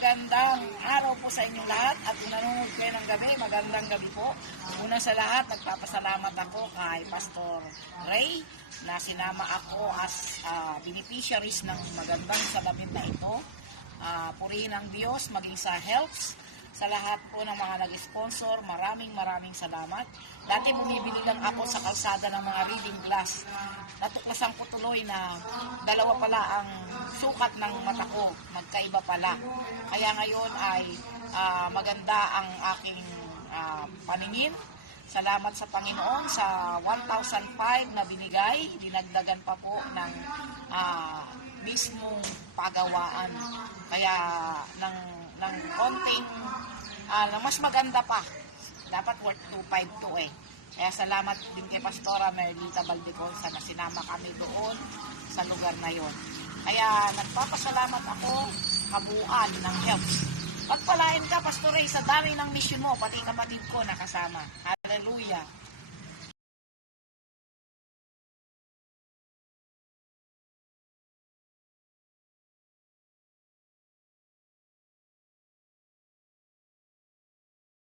magandang araw po sa inyong lahat at kung nanonood kayo ng gabi, magandang gabi po. Una sa lahat, nagpapasalamat ako kay Pastor Ray na sinama ako as beneficiaries ng magandang salamin na ito. Purihin ang Diyos, maging sa helps. Sa lahat po ng mga nag-sponsor, maraming salamat. Dati bumibili lang ako sa kalsada ng mga reading glass. Natuklasan ko tuloy na dalawa pala ang sukat ng mata ko, magkaiba pala. Kaya ngayon ay maganda ang aking paningin. Salamat sa Panginoon sa 1,005 na binigay. Dinagdagan pa po ng mismong pagawaan. Kaya ng konting mas maganda pa. Dapat worth 2,500 to eh. Kaya salamat din kay Pastora Merlita Baldeconsa na sinama kami doon sa lugar na yon. Kaya nagpapasalamat ako kabuuan ng helps. Pagpalain ka, Pastor Ray, sa dami ng mission mo, pati kapatid ko nakasama. Hallelujah!